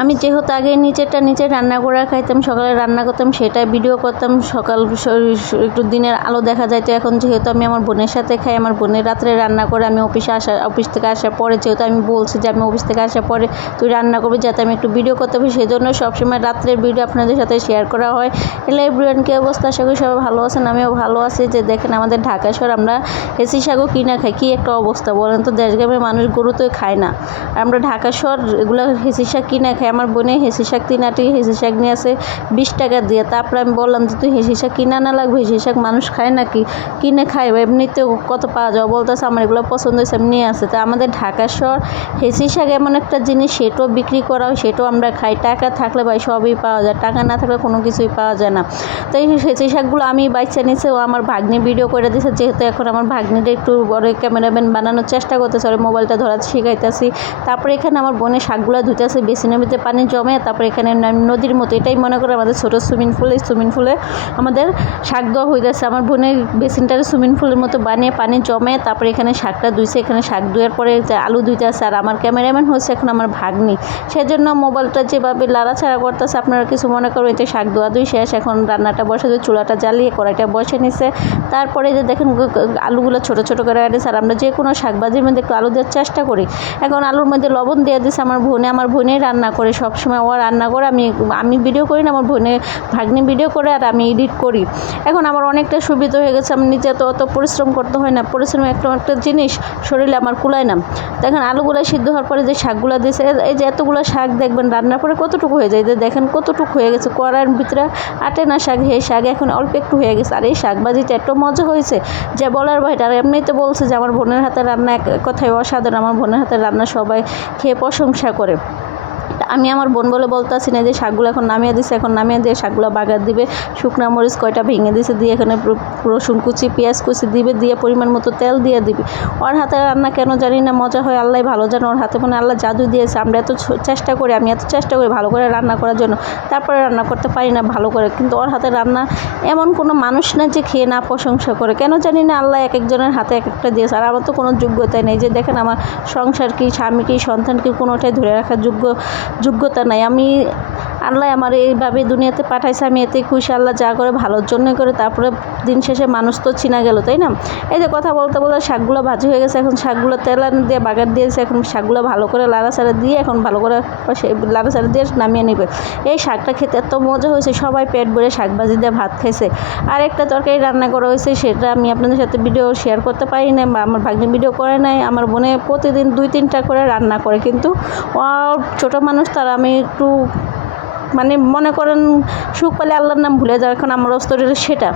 আমি যেহেতু আগে নিচে রান্না করে খাইতাম, সকালে রান্না করতাম, সেটাই ভিডিও করতাম। সকাল একটু দিনের আলো দেখা যায়। তো এখন যেহেতু আমি আমার বোনের সাথে খাই, আমার বোনের রাত্রে রান্না করে আমি অফিস থেকে আসার পরে, যেহেতু আমি বলছি যে আমি অফিস থেকে আসার পরে তুই রান্না করবি, যাতে আমি একটু ভিডিও করতে পারি, সেই জন্য সবসময় রাত্রের ভিডিও আপনাদের সাথে শেয়ার করা হয়। হ্যালো এভরিওয়ান, কী অবস্থা? আশা করি সবাই ভালো আছেন, আমিও ভালো আছি। যে দেখেন আমাদের ঢাকা শহর আমরা হেসি শাকও কিনা খাই, কী একটা অবস্থা বলেন তো। দেশগ্রামের মানুষ গরু তো খায় না, আর আমরা ঢাকা শহর এগুলো হেসি শাক কিনা খাই। আমার বোনে হেসি শাক 3 আটি হেসি শাক নিয়ে আসে 20 টাকা দিয়ে। তারপরে আমি বললাম যে তুই হেসি শাক কিনা না লাগবে, হেসি শাক মানুষ খায় নাকি, কিনে খায় এমনিতেও কত পাওয়া যাওয়া, বলতেছে আমার এগুলো পছন্দ হয়েছে আমি নিয়ে আসে। তা আমাদের ঢাকা শহর হেসি শাক এমন একটা জিনিস, সেটাও বিক্রি করা হয়, সেটাও আমরা খাই। টাকা থাকলে ভাই সবই পাওয়া যায়, টাকা না থাকলে কোনো কিছুই পাওয়া যায় না। তো এই হেসি শাকগুলো আমি বাইচা নিছে, ও আমার ভাগ্নি ভিডিও করে দিয়েছে। যেহেতু এখন আমার ভাগ্নিটা একটু বড় ক্যামেরাম্যান বানানোর চেষ্টা করতেছে, ওর মোবাইলটা ধরা শিখাইতেছি। তারপরে এখানে আমার বোনের শাকগুলো ধুইতেছে, বেসিনের ভিতরে পানি জমে। তারপরে এখানে নদীর মতো, এটাই মনে করে আমাদের ছোটো সুইমিং পুল। এই সুইমিং পুলে আমাদের শাক দেওয়া হইতেছে। আমার বোনের বেসিনটারে সুইমিং পুলের মতো বানিয়ে পানি জমে, তারপরে এখানে শাকটা ধুইছে। এখানে শাক ধুয়ার পরে আলু ধুইতেছে, আর আমার ক্যামেরাম্যান হচ্ছে এখন আমার ভাগ্নি। সেজন্য মোবাইলটা যেভাবে লাড়াছাড়া করতেছে, আপনারা কিছু মনে করবেন। যে শাক ধোয়া ধুই শেষ, এখন রান্নাটা বসাতে, চুলাটা জ্বালিয়ে কড়াইটা বসে নিছে। তারপরে যে দেখেন আলুগুলো ছোটো ছোটো করে কাটেছে। আর আমরা যে কোনো শাকভাজির মধ্যে একটু আলু দেওয়ার চেষ্টা করি। এখন আলুর মধ্যে লবণ দিয়ে দিচ্ছে আমার বোনে রান্না করে, সবসময় ও রান্না করে, আমি ভিডিও করি না, আমার ভাগ্নি ভিডিও করে, আর আমি এডিট করি। এখন আমার অনেকটা সুবিধা হয়ে গেছে, আমি নিজে তো অত পরিশ্রম করতে হয় না। পরিশ্রম একটা জিনিস শরীরে আমার কুলায় না। দেখেন আলুগুলো সিদ্ধ হওয়ার পরে যে শাকগুলো দিয়েছে, এই যে এতগুলো শাক দেখবেন রান্নার পরে কতটুকু হয়ে যায়, যে দেখেন কতটুকু হয়ে গেছে। কড়াইয়ের ভিতরে আটে না শাক, এই শাক এখন অল্প একটু হয়ে গেছে। আর এই শাকভাজিটা এত মজা হয়েছে যে বলার বাইরে। আর এমনিতে বলছে যে আমার বোনের হাতের রান্না এক কথায় অসাধারণ। আমার বোনের হাতের রান্না সবাই খেয়ে প্রশংসা করে। আমি আমার বোন বলে বলতেছি না, যে শাকগুলো এখন নামিয়ে দিছে, এখন নামিয়ে দিয়ে শাকগুলো বাগার দিবে। শুকনো মরিচ কয়টা ভেঙে দিছে, দিয়ে এখানে রসুন কুচি, পেঁয়াজ কুচি দিবে, দিয়ে পরিমাণ মতো তেল দিয়ে দিবে। ওর হাতে রান্না কেন জানি না মজা হয়, আল্লাহ ভালো জানে। ওর হাতে মানে আল্লাহ জাদু দিয়েছে। আমরা এত চেষ্টা করি, আমি এত চেষ্টা করি ভালো করে রান্না করার জন্য, তারপরে রান্না করতে পারি না ভালো করে। কিন্তু ওর হাতে রান্না এমন কোনো মানুষ না যে খেয়ে না প্রশংসা করে, কেন জানি না। আল্লাহ এক একজনের হাতে এক একটা দিয়েছে, আর আমার তো কোনো যোগ্যতাই নেই। যে দেখেন আমার সংসার কি, স্বামী কি, সন্তান কি, কোনোটাই ধরে রাখার যোগ্যতা নাই। আল্লাহ আমার এইভাবে দুনিয়াতে পাঠাইছে, আমি এতেই খুশি। আল্লাহ যা করে ভালোর জন্যই করে। তারপরে দিন শেষে মানুষ তো চিনা গেল, তাই না? এই যে কথা বলতে বলতে শাকগুলো ভাজি হয়ে গেছে। এখন শাকগুলো তেল দিয়ে বাগার দিয়েছে। এখন শাকগুলো ভালো করে লাড়াচাড়া দিয়ে, এখন ভালো করে লাড়াচাড়া দিয়ে নামিয়ে নেবে। এই শাকটা খেতে এত মজা হয়েছে, সবাই পেট ভরে শাক ভাজি দিয়ে ভাত খাইছে। আর একটা তরকারি রান্না করা হয়েছে, সেটা আমি আপনাদের সাথে ভিডিও শেয়ার করতে পারি না, বা আমার ভাগ্নি ভিডিও করে নাই। আমার বোনে প্রতিদিন 2-3টা করে রান্না করে, কিন্তু ছোটো মানুষ, তার আমি একটু মানে মনে করেন সুখ পেলে আল্লাহর নাম ভুলে যাওয়ার, এখন আমার অস্তরের সেটা।